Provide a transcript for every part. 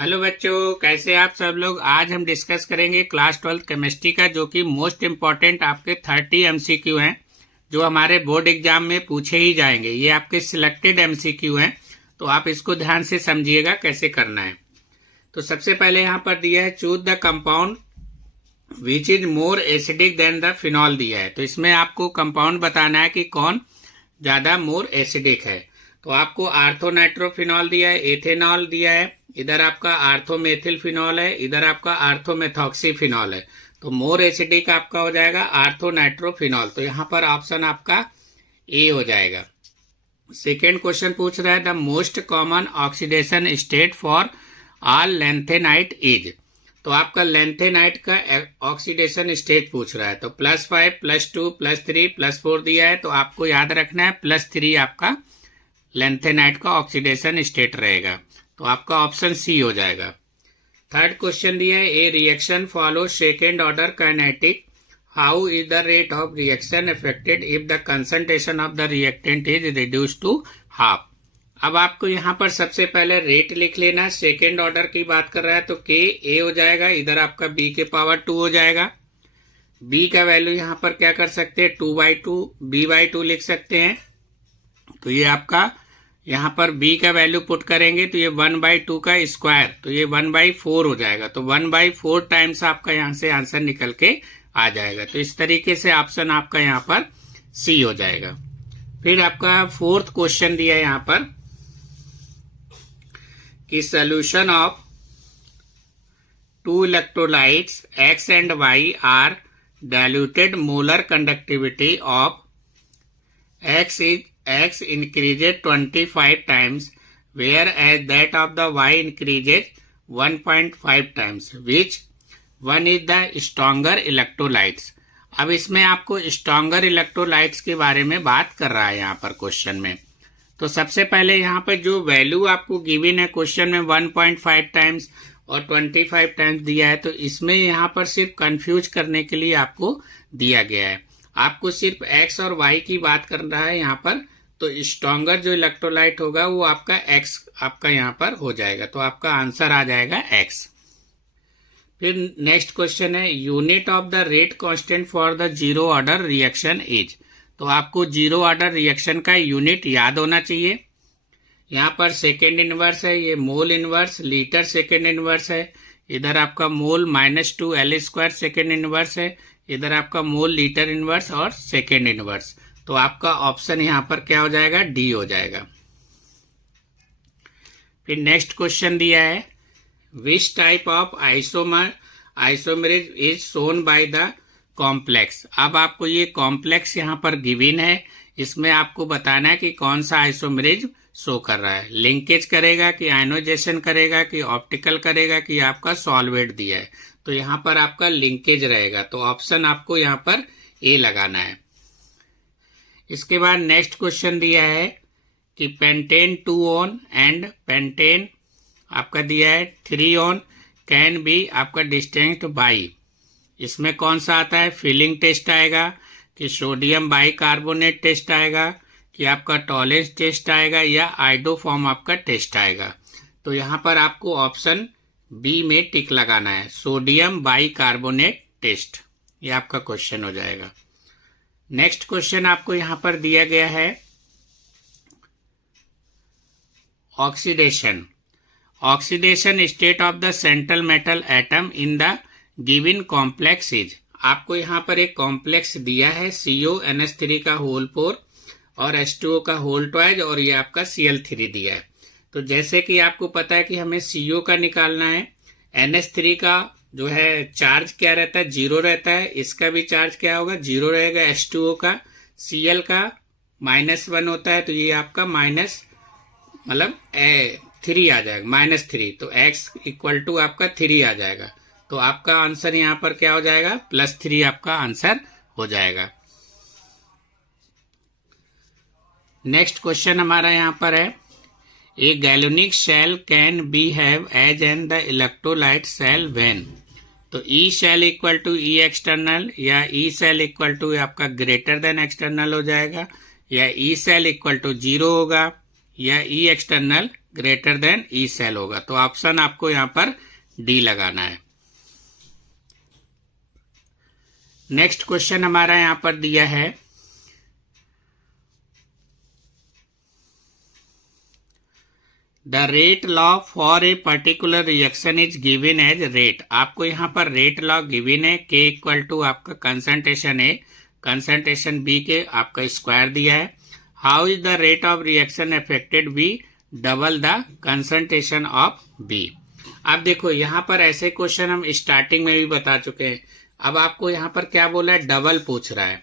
Hello बच्चों, कैसे आप सब लोग। आज हम डिस्कस करेंगे क्लास 12 केमिस्ट्री का, जो कि मोस्ट इम्पॉर्टेंट आपके 30 एमसीक्यू हैं जो हमारे बोर्ड एग्जाम में पूछे ही जाएंगे। ये आपके सिलेक्टेड एमसीक्यू हैं, तो आप इसको ध्यान से समझिएगा कैसे करना है। तो सबसे पहले यहाँ पर दिया है choose the compound which is more acidic then the phenol दिया है। तो इसमें आपको कंपाउंड बताना है कि कौन ज्यादा मोर एसिडिक है। तो आपको आर्थोनाइट्रोफिनॉल दिया है, एथेनॉल दिया है, इधर आपका आर्थोमेथिल फिनॉल है, इधर आपका आर्थोमेथॉक्सीफिनॉल है। तो मोर एसिडिक आपका हो जाएगा आर्थोनाइट्रोफिनॉल। तो यहाँ पर ऑप्शन आपका ए हो जाएगा। सेकेंड क्वेश्चन पूछ रहा है the most common oxidation state for all lanthanide is. तो आपका लेंथेनाइट का ऑक्सीडेशन स्टेट पूछ रहा है। तो +5, +2, +3, +4 दिया है। तो आपको याद रखना है +3 आपका लेंथेनाइट का ऑक्सीडेशन स्टेट रहेगा। तो आपका ऑप्शन सी हो जाएगा। थर्ड क्वेश्चन दिया है a reaction follow second order kinetic, how is the rate of reaction affected if the concentration of the reactant is reduce to half. अब आपको यहाँ पर सबसे पहले रेट लिख लेना। सेकेंड ऑर्डर की बात कर रहा है तो के ए हो जाएगा, इधर आपका बी के पावर 2 हो जाएगा। बी का वैल्यू यहाँ पर क्या कर सकते हैं, 2/2 b/2 लिख सकते हैं। तो ये आपका यहाँ पर b का वैल्यू पुट करेंगे तो ये 1/2 का स्क्वायर, तो ये 1/4 हो जाएगा। तो 1/4 टाइम्स आपका यहाँ से आंसर निकल के आ जाएगा। तो इस तरीके से ऑप्शन आपका यहाँ पर सी हो जाएगा। फिर आपका फोर्थ क्वेश्चन दिया है यहाँ पर कि solution of 2 electrolytes X and Y are diluted molar conductivity of X increases 25 times, whereas that of the Y increases 1.5 times. Which one is the stronger electrolytes? अब इसमें आपको स्ट्रॉन्गर इलेक्ट्रोलाइट्स के बारे में बात कर रहा है यहाँ पर क्वेश्चन में। तो सबसे पहले यहाँ पर जो वैल्यू आपको गिवन है क्वेश्चन में 1.5 टाइम्स और 25 टाइम्स दिया है, तो इसमें यहाँ पर सिर्फ कंफ्यूज करने के लिए आपको दिया गया है। आपको सिर्फ एक्स और वाई की बात कर रहा है यहाँ पर। तो स्ट्रॉन्गर जो इलेक्ट्रोलाइट होगा वो आपका एक्स आपका यहाँ पर हो जाएगा। तो आपका आंसर आ जाएगा एक्स। फिर नेक्स्ट क्वेश्चन है unit of the rate constant for the zero order reaction is. तो आपको जीरो ऑर्डर रिएक्शन का यूनिट याद होना चाहिए। यहाँ पर सेकेंड इनवर्स है, ये mole inverse litre second inverse है। इधर आपका मोल -2 L² सेकेंड इनवर्स है। इधर आपका मोल लीटर इनवर्स और सेकेंड इनवर्स। तो आपका ऑप्शन यहाँ पर क्या हो जाएगा, डी हो जाएगा। फिर नेक्स्ट क्वेश्चन दिया है which type of isomerase is shown by the complex. अब आपको ये कॉम्प्लेक्स यहाँ पर गिवन है, इसमें आपको बताना है कि कौन सा आइसोमरेज शो कर रहा है। लिंकेज करेगा कि आयनोजेशन करेगा कि ऑप्टिकल करेगा कि आपका सॉल्वेट दिया है। तो यहाँ पर आपका लिंकेज रहेगा। तो ऑप्शन आपको यहाँ पर ए लगाना है। इसके बाद नेक्स्ट क्वेश्चन दिया है कि पेंटेन 2 ऑन एंड पेंटेन आपका दिया है 3 ऑन कैन बी आपका डिस्टिंक्ट बाई। इसमें कौन सा आता है, फिलिंग टेस्ट आएगा कि सोडियम बाइकार्बोनेट टेस्ट आएगा कि आपका टॉलेंस टेस्ट आएगा या आइडोफॉर्म आपका टेस्ट आएगा। तो यहाँ पर आपको ऑप्शन बी में टिक लगाना है, सोडियम बाइकार्बोनेट टेस्ट। ये आपका क्वेश्चन हो जाएगा। नेक्स्ट क्वेश्चन आपको यहाँ पर दिया गया है oxidation state of the central metal atom in the given complex is. आपको यहाँ पर एक कॉम्प्लेक्स दिया है CONH3 का होल 4 और H2O का होल 2 और ये आपका Cl3 दिया है। तो जैसे कि आपको पता है कि हमें CO का निकालना है, NH3 का जो है चार्ज क्या रहता है, 0 रहता है। इसका भी चार्ज क्या होगा, 0 रहेगा। H2O का Cl का -1 होता है, तो ये आपका मतलब 3 आ जाएगा, -3। तो X = आपका 3 आ जाएगा। तो आपका आंसर यहाँ पर क्या हो जाएगा, +3 आपका आंसर हो जाएगा। नेक्स्ट क्वेश्चन हमारा यहाँ पर है a galvanic cell can be have as an the electrolyte cell when. तो ई शेल = ई एक्सटर्नल या ई शेल = आपका ग्रेटर देन एक्सटर्नल हो जाएगा, या ई शेल = 0 होगा या E external greater than E cell होगा। तो ऑप्शन आपको यहाँ पर डी लगाना है। नेक्स्ट क्वेश्चन हमारा यहाँ पर दिया है, the rate law for a particular reaction is given as rate. आपको यहाँ पर रेट लॉ गिवन है, के इक्वल टू आपका कंसंट्रेशन ए कंसंट्रेशन बी के आपका स्क्वायर दिया है। How is the rate of reaction affected B, double the concentration of B. अब देखो यहाँ पर ऐसे क्वेश्चन हम स्टार्टिंग में भी बता चुके हैं। अब आपको यहाँ पर क्या बोला है, डबल पूछ रहा है।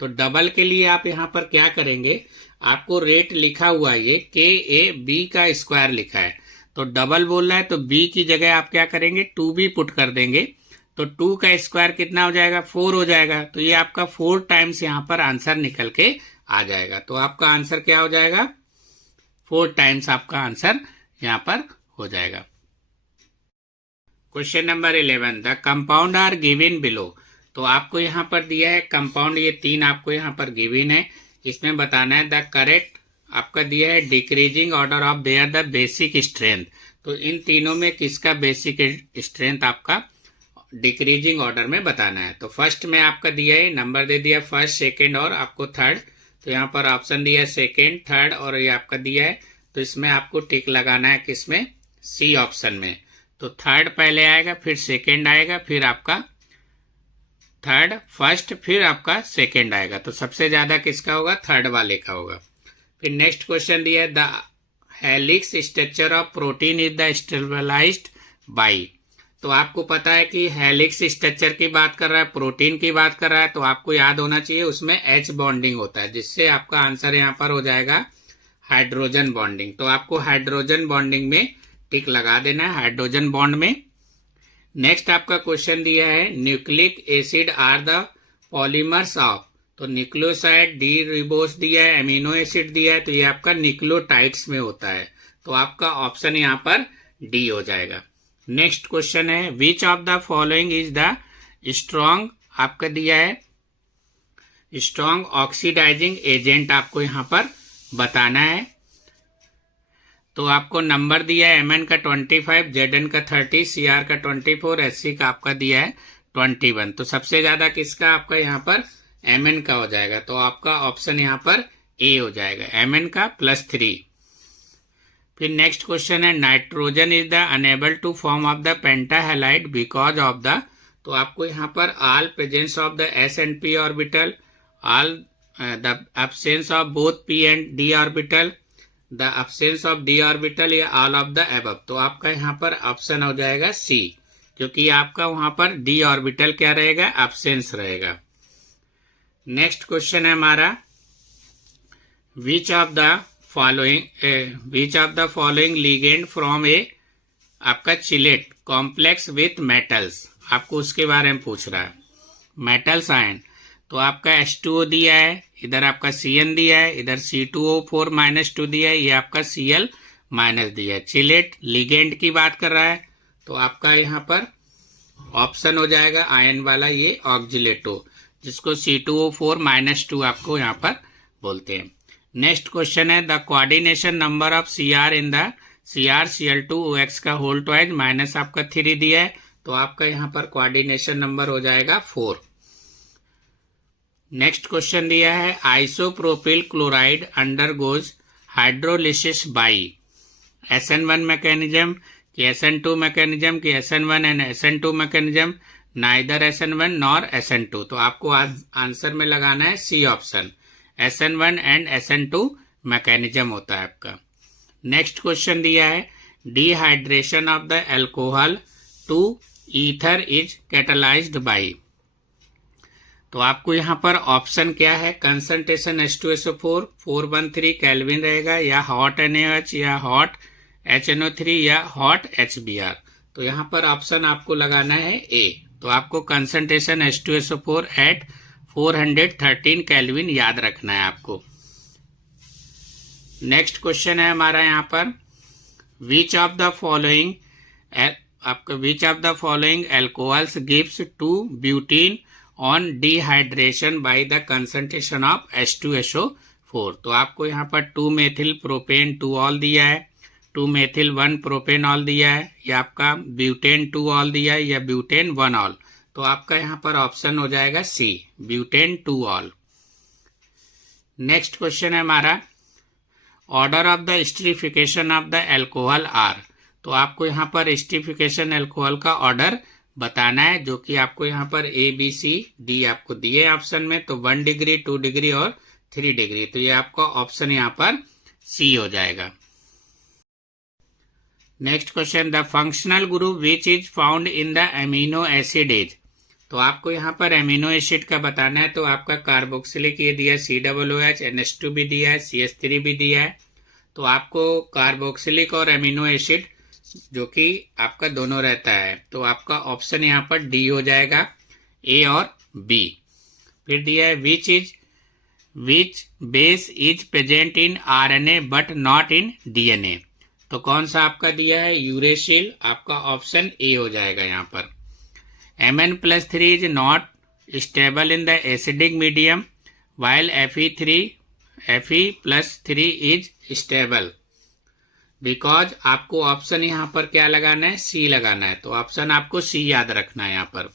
तो डबल के लिए आप यहाँ पर क्या करेंगे, आपको रेट लिखा हुआ है ये के ए बी का स्क्वायर लिखा है, तो डबल बोल रहा है तो बी की जगह आप क्या करेंगे, 2b पुट कर देंगे। तो 2 का स्क्वायर कितना हो जाएगा, 4 हो जाएगा। तो ये आपका 4 टाइम्स यहाँ पर आंसर निकल के आ जाएगा। तो आपका आंसर क्या हो जाएगा, 4 टाइम्स आपका आंसर यहाँ पर हो जाएगा। Question number 11, the compound are given below. तो आपको यहाँ पर दिया है कंपाउंड, ये 3 आपको यहाँ पर गिवन है। इसमें बताना है द करेक्ट, आपका दिया है decreasing order of their the basic strength. तो इन तीनों में किसका बेसिक स्ट्रेंथ आपका डिक्रीजिंग ऑर्डर में बताना है। तो फर्स्ट में आपका दिया है, नंबर दे दिया फर्स्ट, सेकेंड और आपको थर्ड। तो यहाँ पर ऑप्शन दिया है सेकेंड, थर्ड और ये आपका दिया है। तो इसमें आपको टिक लगाना है, किसमें, सी ऑप्शन में। तो थर्ड पहले आएगा, फिर सेकेंड आएगा, फिर आपका थर्ड, फर्स्ट, फिर आपका सेकेंड आएगा। तो सबसे ज्यादा किसका होगा, थर्ड वाले का होगा। फिर नेक्स्ट क्वेश्चन दिया है the helix structure of protein is the stabilised by. तो आपको पता है कि हेलिक्स स्ट्रक्चर की बात कर रहा है, प्रोटीन की बात कर रहा है, तो आपको याद होना चाहिए उसमें H बॉन्डिंग होता है, जिससे आपका आंसर यहाँ पर हो जाएगा हाइड्रोजन बॉन्डिंग। तो आपको हाइड्रोजन बॉन्डिंग में टिक लगा देना है, हाइड्रोजन बॉन्ड में। नेक्स्ट आपका क्वेश्चन दिया है nucleic acid are the polymers of. तो न्यूक्लियोसाइड, डी रिबोस दिया है, अमीनो एसिड दिया है, तो ये आपका न्यूक्लियोटाइड्स में होता है। तो आपका ऑप्शन यहाँ पर डी हो जाएगा। नेक्स्ट क्वेश्चन है विच of the following is the strong, आपका दिया है स्ट्रॉन्ग ऑक्सीडाइजिंग एजेंट, आपको यहाँ पर बताना है। तो आपको नंबर दिया है Mn का 25, Zn का 30, Cr का 24, Hc का आपका दिया है 21। तो सबसे ज्यादा किसका आपका यहाँ पर Mn का हो जाएगा। तो आपका ऑप्शन यहाँ पर ए हो जाएगा, Mn का +3। फिर नेक्स्ट क्वेश्चन है nitrogen is the unable to form of the pentahalide because of the. तो आपको यहाँ पर all presence of the s and p orbital, all the absence of both p and d orbital, the absence of D orbital या all of the above. तो आपका यहाँ पर option हो जाएगा सी, क्योंकि आपका वहां पर डी ऑर्बिटल क्या रहेगा, एब्सेंस रहेगा। नेक्स्ट क्वेश्चन है हमारा which of the following ligand from A, आपका चिलेट कॉम्प्लेक्स विथ मेटल्स, आपको उसके बारे में पूछ रहा है। मेटल्स आयन, तो आपका H2O दिया है, इधर आपका Cn दिया है, इधर C2O4-2 दिया है, ये आपका Cl- दिया है। चिलेट लिगेंड की बात कर रहा है, तो आपका यहाँ पर ऑप्शन हो जाएगा आयन वाला, ये ऑक्जिलेटो, जिसको C2O4-2 आपको यहाँ पर बोलते हैं। नेक्स्ट क्वेश्चन है the coordination number of Cr in the CrCl2OX का होल ट्वाइज माइनस आपका 3 दिया है, तो आपका यहाँ पर कोऑर्डिनेशन नंबर हो जाएगा 4। नेक्स्ट क्वेश्चन दिया है isopropyl chloride undergoes hydrolysis by SN1 mechanism कि SN2 मैकेनिज्म कि SN1 and SN2 mechanism, neither SN1 nor SN2। तो आपको आंसर में लगाना है C option, SN1 and SN2 mechanism होता है आपका। नेक्स्ट क्वेश्चन दिया है dehydration of the alcohol to ether is catalysed by. तो आपको यहाँ पर ऑप्शन क्या है, कंसंट्रेशन H2SO4 413 केल्विन रहेगा, या हॉट NaOH, या हॉट HNO3, या हॉट HBr। तो यहाँ पर ऑप्शन आपको लगाना है ए। तो आपको कंसंट्रेशन H2SO4 एट 413 केल्विन याद रखना है आपको। नेक्स्ट क्वेश्चन है हमारा यहाँ पर विच ऑफ द फॉलोइंग, आपका विच of the following alcohols gives to butene on dehydration by the concentration of H2SO4। तो आपको यहाँ पर 2 मेथिल प्रोपेन 2 ऑल दिया है, 2 मेथिल 1 प्रोपेनॉल दिया है, या आपका ब्यूटेन 2 ऑल दिया है, या ब्यूटेन 1 ऑल। तो आपका यहाँ पर ऑप्शन हो जाएगा C, butane 2 ol. Next question है हमारा, order of the esterification of the alcohol are. तो आपको यहाँ पर एस्टरिफिकेशन एल्कोहल का ऑर्डर बताना है, जो कि आपको यहाँ पर ए बी सी डी आपको दिए ऑप्शन में। तो 1 डिग्री, 2 डिग्री और 3 डिग्री। तो ये आपका ऑप्शन यहाँ पर सी हो जाएगा। Next question, the functional group which is found in the amino acid is. तो आपको यहाँ पर एमिनो एसिड का बताना है। तो आपका कार्बोक्सिलिक ये दिया है COOH, NH2 भी दिया है, CH3 भी दिया है। तो आपको कार्बोक्सिलिक और एमिनो एसिड जो कि आपका दोनों रहता है, तो आपका ऑप्शन यहाँ पर डी हो जाएगा, ए और बी। फिर दिया है which base is present in RNA but not in DNA। तो कौन सा आपका दिया है, यूरेसिल। आपका ऑप्शन ए हो जाएगा यहाँ पर। Mn+3 is not stable in the acidic medium while Fe+3 is stable, because आपको ऑप्शन यहाँ पर क्या लगाना है, सी लगाना है। तो ऑप्शन आपको सी याद रखना है यहाँ पर।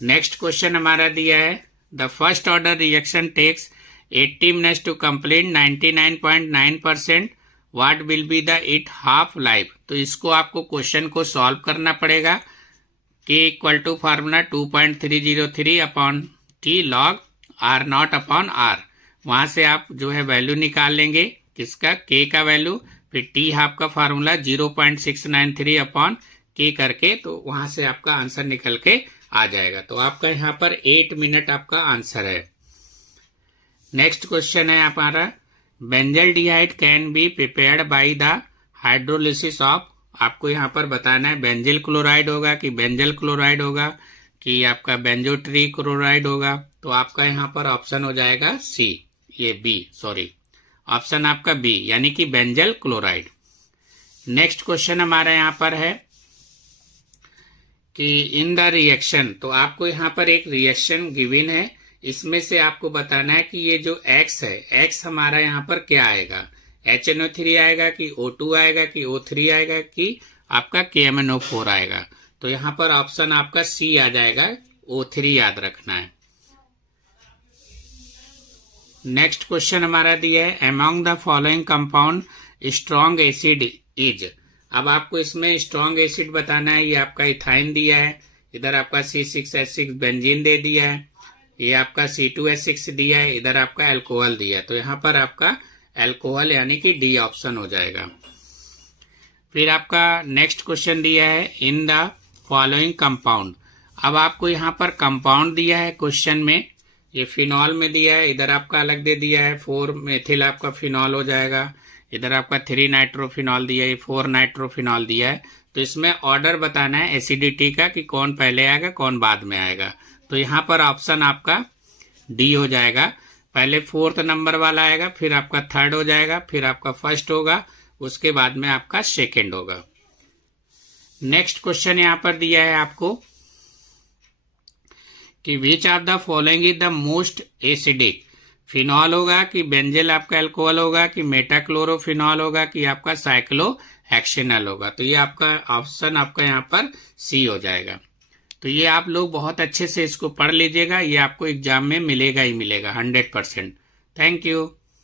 नेक्स्ट क्वेश्चन हमारा दिया है, the first order reaction takes 80 minutes to complete 99.9%, what will be the it half life. तो इसको आपको क्वेश्चन को सॉल्व करना पड़ेगा। K = formula 2.303/T log R0 upon R। वहां से आप जो है वैल्यू निकाल लेंगे, किसका, K का वैल्यू। फिर T हाफ का फार्मूला 0.693/K करके, तो वहां से आपका आंसर निकल के आ जाएगा। तो आपका यहाँ पर 8 मिनट आपका आंसर है। नेक्स्ट क्वेश्चन है हमारा, benzaldehyde can be prepared by the hydrolysis of. आपको यहाँ पर बताना है बेंजिल क्लोराइड होगा कि बेंजल क्लोराइड होगा कि आपका बेंजोट्री क्लोराइड होगा। तो आपका यहाँ पर ऑप्शन हो जाएगा सी, ये बी, सॉरी, ऑप्शन आपका बी, यानी कि बेंजल क्लोराइड। नेक्स्ट क्वेश्चन हमारा यहाँ पर है कि इन द रिएक्शन। तो आपको यहाँ पर एक रिएक्शन गिवन है, इसमें से आपको बताना है कि ये जो X है, X हमारा यहाँ पर क्या आएगा, HNO3 आएगा कि O2 आएगा कि O3 आएगा कि आपका KMNO4 आएगा। तो यहाँ पर ऑप्शन आपका सी आ जाएगा, O3 याद रखना है। नेक्स्ट क्वेश्चन हमारा दिया है, among the following compound strong acid is. अब आपको इसमें स्ट्रॉन्ग एसिड बताना है। ये आपका इथाइन दिया है, इधर आपका C6H6 बेंजीन दे दिया है, ये आपका C2H6 दिया है, इधर आपका अल्कोहल दिया है। तो यहाँ पर आपका अल्कोहल यानी कि डी ऑप्शन हो जाएगा। फिर आपका नेक्स्ट क्वेश्चन दिया है, इन द फॉलोइंग कंपाउंड। अब आपको यहाँ पर कंपाउंड दिया है क्वेश्चन में, ये फिनॉल में दिया है, इधर आपका अलग दे दिया है 4 मेथिल आपका फिनॉल हो जाएगा, इधर आपका 3 नाइट्रोफिनॉल दिया है, 4 नाइट्रोफिनॉल दिया है। तो इसमें ऑर्डर बताना है एसिडिटी का कि कौन पहले आएगा कौन बाद में आएगा। तो यहाँ पर ऑप्शन आपका डी हो जाएगा, पहले 4th नंबर वाला आएगा, फिर आपका 3rd हो जाएगा, फिर आपका 1st होगा, उसके बाद में आपका 2nd होगा। नेक्स्ट क्वेश्चन यहाँ पर दिया है आपको कि विच of the following is the most acidic. Phenol होगा कि बेंजिल आपका अल्कोहल होगा कि मेटाक्लोरोफिनॉल होगा कि आपका साइक्लोहेक्सेनॉल होगा। तो ये आपका ऑप्शन आपका यहाँ पर सी हो जाएगा। तो ये आप लोग बहुत अच्छे से इसको पढ़ लीजिएगा, ये आपको एग्जाम में मिलेगा ही मिलेगा 100%। Thank you.